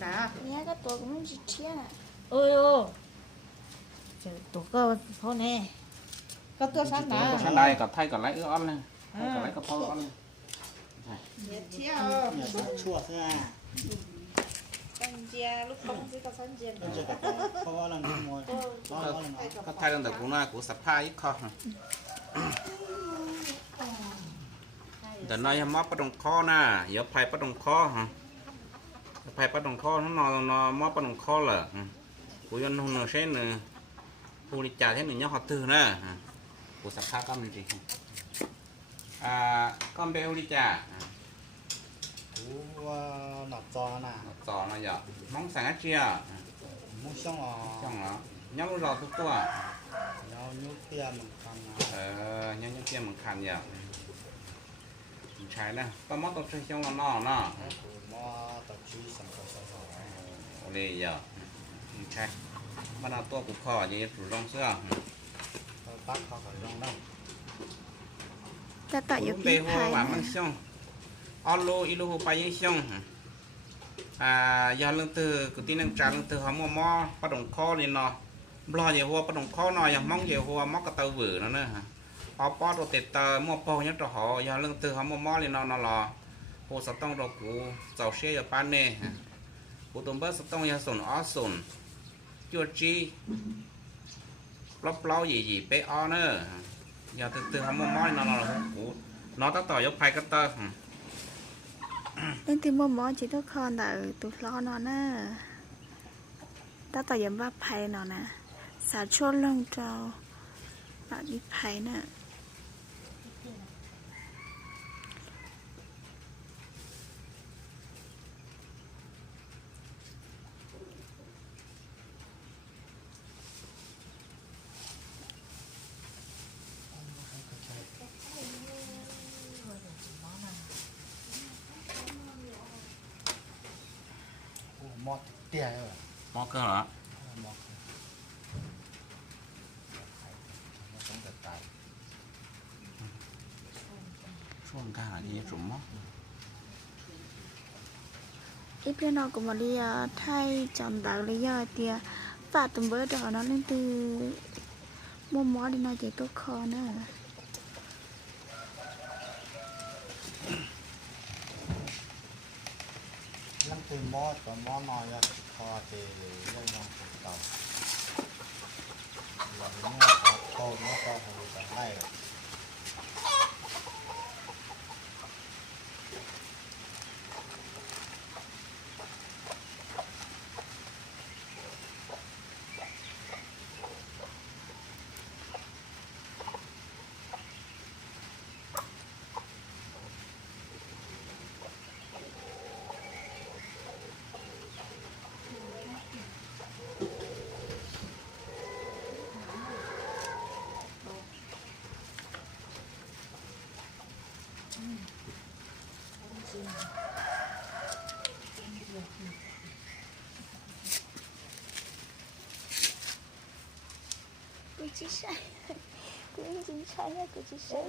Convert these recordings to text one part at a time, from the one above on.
nè nhá cái tuổi cũng chỉ chia nè ơi ô tổ cơ thôi nè có tua sắn nè sắn đây gặp thay còn lấy ướt on này còn lấy gặp thau on này nhiệt chia chua thế à con chia lúc không chỉ có sắn chiaเพราะว่าเราดูมวยร้อนเลย ก็thayกันแต่กูน่ากูสับผ้าอีกข้อแต่น้อยมอปตรงคอน่ะเดี๋ยวไผ่ปตรงคอฮะไผ่ปตรงคอnó nó mอปตรงคอเหรอกูยันหนูเช่นนึงกูดิจ่าเช่นหนึ่งย่อหัดตื่นนะกูสับผ้าก็มันจริงก็เบลดิจ่า ว่าหนักจอน่ะ ต่อมาอย่ามองแสงเชีย มุ่งช่องอ๋อ ช่องเหรอย้ำรอทุกตัว แล้วยุเตียมันทำนะ ย้ำเชียเหมือนคันอย่าใช่นะก็มอต้องใช้ช่องละนอเนาะ มอตัดชีสังกัดสส โอเคอย่าใช่มาเอาตัวกูคออย่างนี้ถูรองเสื้อ ปักเขาก็ลองได้ ta tạoกู nhiều เบ cái หัว phải หวานมันช่องออโลอีโลไปยังช่องยาเรื่องตือกูตีนังจานเรื่องตือหอมมอปะดงคอเลยเนาะบลออย่าหัวปะดงคอหน่อยอย่ามองอย่าหัวมอกกระตือหวือนั่นนะฮะพอปอตัวเตะตามัวปอยัดตัวหอยาเรื่องตือหอมมอเลยเนาะนอรอโหสต้องเรากูเจ้าเชี่ยอย่าปานเน่กูตัวเบอร์สต้องยาสนอ้อสนจวดจีปล้อปล้อหยี่เป๊ะอ้อเนอะอย่าตือหอมมอเลยเนาะนอกูnó ta tỏ dấu phai cắt tơ nên thì mua món chỉ có con là tụt lo nó nè ta tạo yếm ba phải nó nè xả chua lông trâu bạn đi phải nè มอเตี้ยเลย mò cơ hả มอต้องตัดตาย xuống ca là đi trúng mò ít bên nó cũng mà đi thay chọn đạo lý do thì phạt tầm bữa đó nó lên từ mua món đi nó chỉ tốt kho nữa นั่งคือมอตัวมอนอยคอเตะเรื่องน้องเก่าหลังนี้เขาโตมอคอเขาจะไล่ cô chỉ sai cô chỉ sai nha cô chỉ sai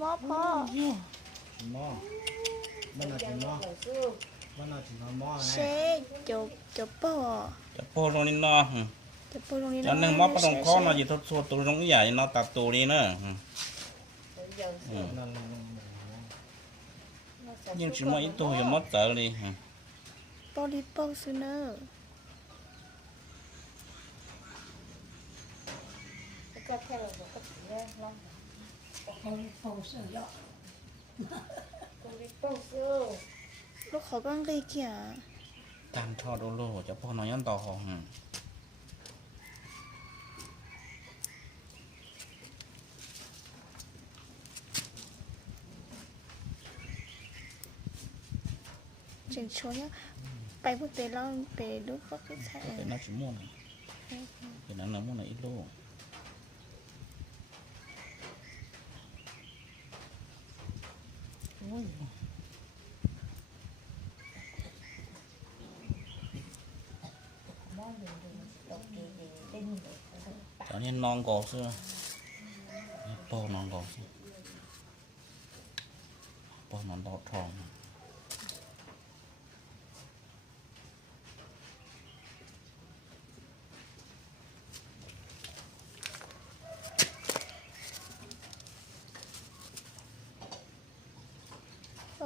mó po มอมันอาจจะมอมันอาจจะมอไง xe chụp chụp poจะโพลงนี่เนาะ chụp po luôn đi อันหนึ่งมอปตรงคอเนาะอยู่ทดสอบตัวตรงใหญ่เนาะตัดตัวนี้เนาะ นั่น ยังชิมออีตัวยังมอเตอร์เลย po đi po xưa nữa lúc khó băng đi kìa จานทอดโอโลจะพอน้อยยันต่อหอง chỉnh số nhá bay quốc tế lo về lúc có cái xe เป็นนักชิมอนเป็นนักน้ำมันอีโล cho nên non gò xưa po non gò xưa po non đỏ thòng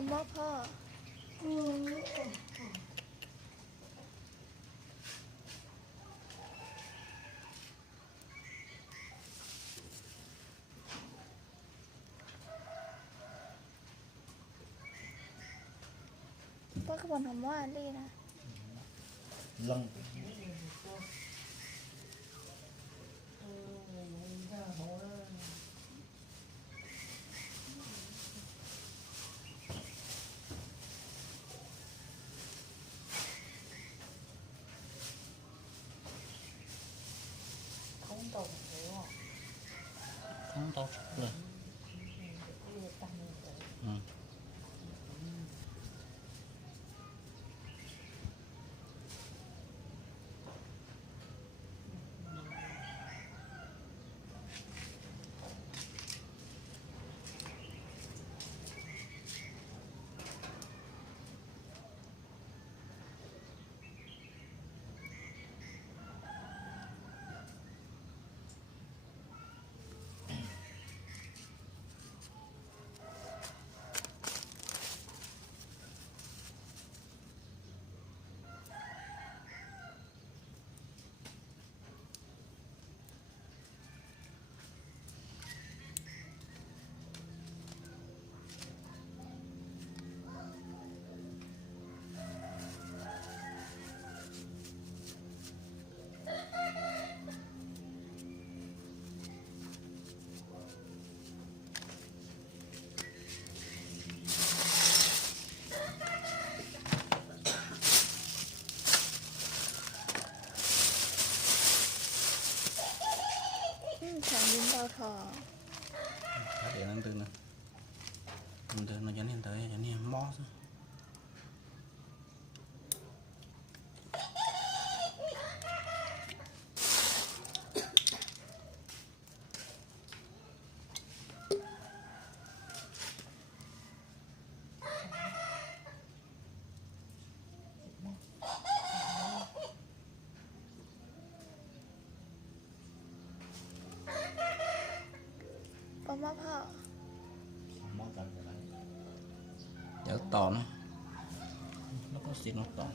พ่อ พ่อก็บอกว่าดีนะ lông không to rồi Thằng Linh đau thò để nó từ nó dẫn lên tới dẫn lên móพ่อ món cần cái này giờ to nó có xịt nó to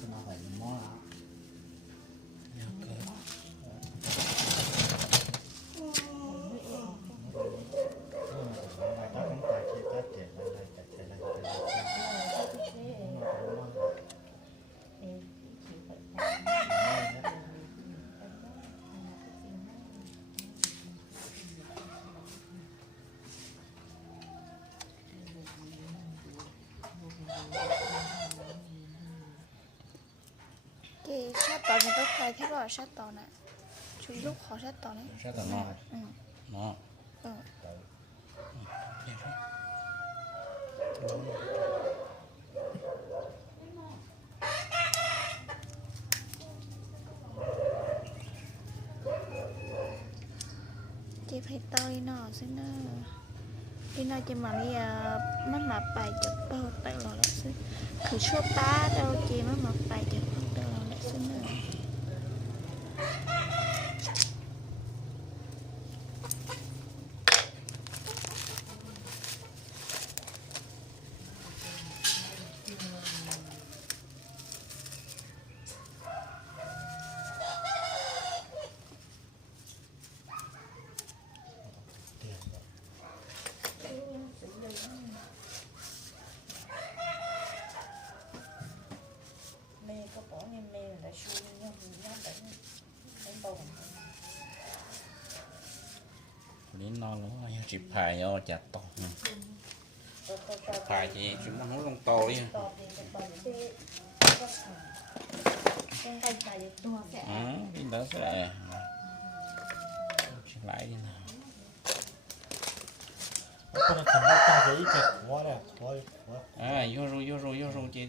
cho nó phải món lá Chị sát tỏ này có phải thế bảo sát tỏ nè. Chú lúc khó sát tỏ đấy. rất là ngon nó Chị phải tơi nó xin nó đi nó chỉ mà đi mất mà bài chụp bao tay lò lại xin cứ số tá đâu chị mất mà bài chụp bao tay lò lại xin nữa đến non nó chịp phải cho chặt to khải thì chúng nó lông to đi ต่อเด็กต่อเด็กก็ต้องใกล้ใจตัวแสบ đi đó sẽ lại đi nào คนละคำว่าตั้งใจจะหัวเลยหัว vô rồi chị